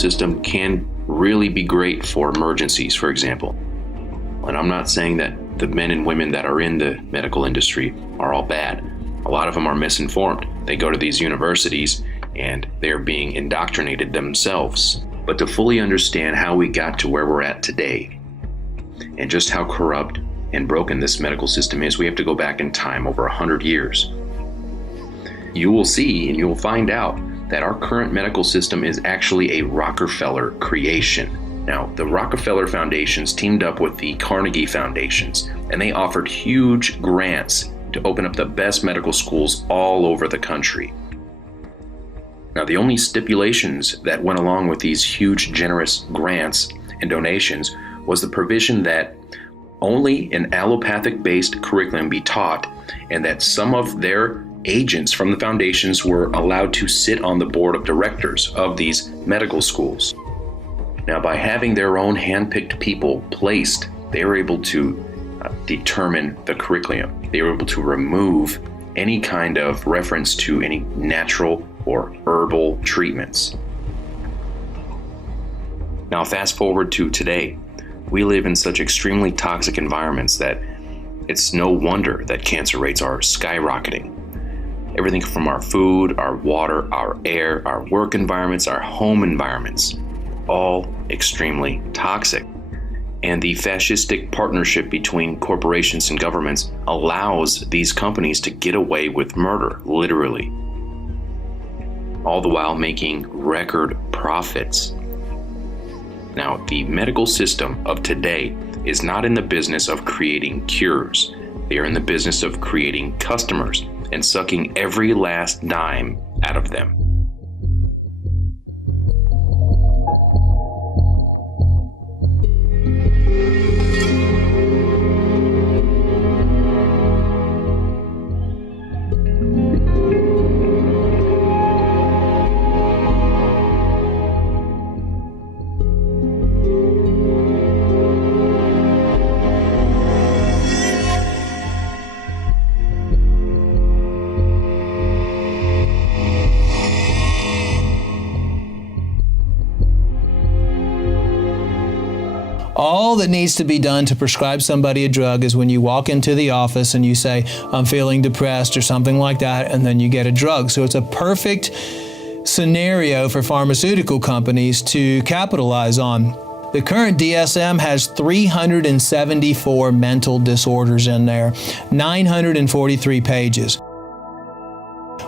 system can really be great for emergencies, for example. And I'm not saying that the men and women that are in the medical industry are all bad. A lot of them are misinformed. They go to these universities and they're being indoctrinated themselves. But to fully understand how we got to where we're at today and just how corrupt and broken this medical system is, we have to go back in time over 100 years. You will see and you will find out that our current medical system is actually a Rockefeller creation. Now, the Rockefeller Foundations teamed up with the Carnegie Foundations, and they offered huge grants to open up the best medical schools all over the country. Now, the only stipulations that went along with these huge, generous grants and donations was the provision that only an allopathic-based curriculum be taught, and that some of their agents from the foundations were allowed to sit on the board of directors of these medical schools. Now, by having their own hand-picked people placed, they were able to determine the curriculum. They were able to remove any kind of reference to any natural or herbal treatments. Now, fast forward to today. We live in such extremely toxic environments that it's no wonder that cancer rates are skyrocketing. Everything from our food, our water, our air, our work environments, our home environments, all extremely toxic. And the fascistic partnership between corporations and governments allows these companies to get away with murder, literally, all the while making record profits. Now, the medical system of today is not in the business of creating cures. They are in the business of creating customers and sucking every last dime out of them. All that needs to be done to prescribe somebody a drug is when you walk into the office and you say, I'm feeling depressed or something like that, and then you get a drug. So it's a perfect scenario for pharmaceutical companies to capitalize on. The current DSM has 374 mental disorders in there, 943 pages.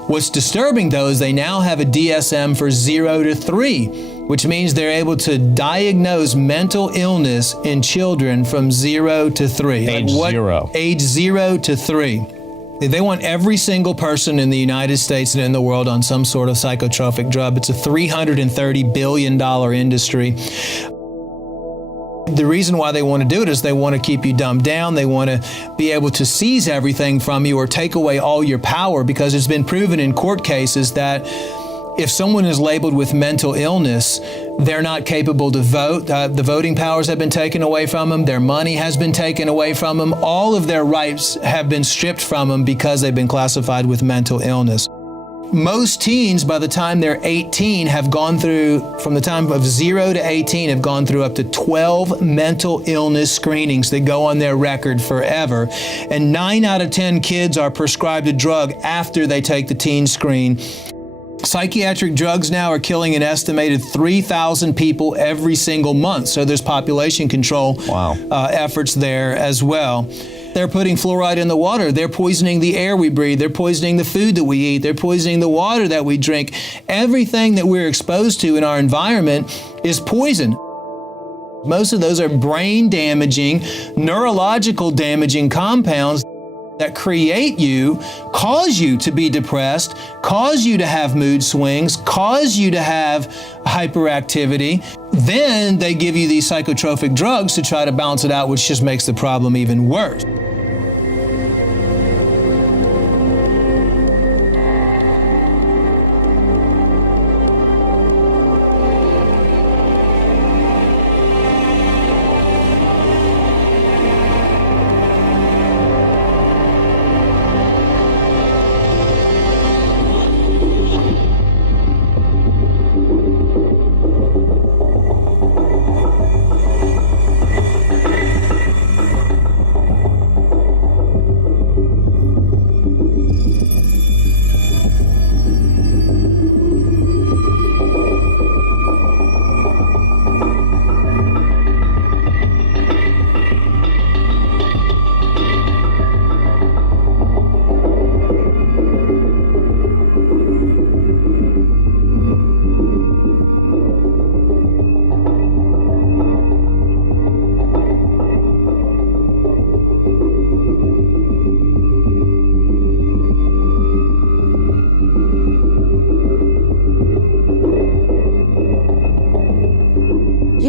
What's disturbing, though, is they now have a DSM for 0 to 3, which means they're able to diagnose mental illness in children from 0 to 3. Age 0. Age 0 to 3. They want every single person in the United States and in the world on some sort of psychotropic drug. It's a $330 billion industry. The reason why they want to do it is they want to keep you dumbed down. They want to be able to seize everything from you or take away all your power, because it's been proven in court cases that if someone is labeled with mental illness, they're not capable to vote. The voting powers have been taken away from them. Their money has been taken away from them. All of their rights have been stripped from them because they've been classified with mental illness. Most teens, by the time they're 18, have gone through, from the time of 0 to 18, have gone through up to 12 mental illness screenings that go on their record forever. And 9 out of 10 kids are prescribed a drug after they take the teen screen. Psychiatric drugs now are killing an estimated 3,000 people every single month. So there's population control efforts there as well. They're putting fluoride in the water. They're poisoning the air we breathe. They're poisoning the food that we eat. They're poisoning the water that we drink. Everything that we're exposed to in our environment is poison. Most of those are brain damaging, neurological damaging compounds that create you, cause you to be depressed, cause you to have mood swings, cause you to have hyperactivity. Then they give you these psychotropic drugs to try to balance it out, which just makes the problem even worse.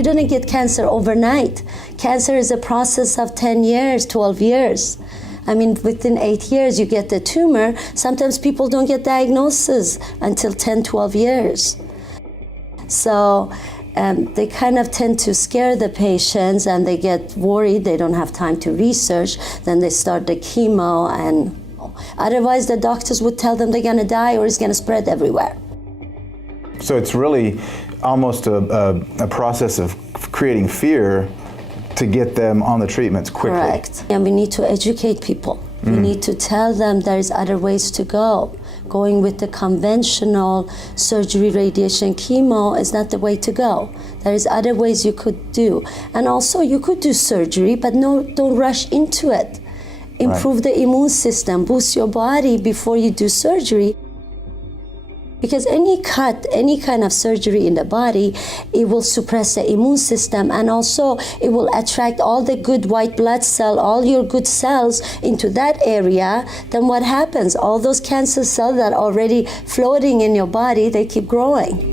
you didn't get cancer overnight. Cancer is a process of 10 years, 12 years. I mean, within 8 years, you get the tumor. Sometimes people don't get diagnosis until 10, 12 years. So they kind of tend to scare the patients, and they get worried. They don't have time to research. Then they start the chemo, and otherwise the doctors would tell them they're going to die or it's going to spread everywhere. So it's really almost a process of creating fear to get them on the treatments quickly. Correct. And we need to educate people. We need to tell them there's other ways to go. Going with the conventional surgery, radiation, chemo is not the way to go. There's other ways you could do. And also you could do surgery, but don't rush into it. Improve the immune system, boost your body before you do surgery. Because any cut, any kind of surgery in the body, it will suppress the immune system, and also it will attract all the good white blood cell, all your good cells into that area. Then what happens? All those cancer cells that are already floating in your body, they keep growing.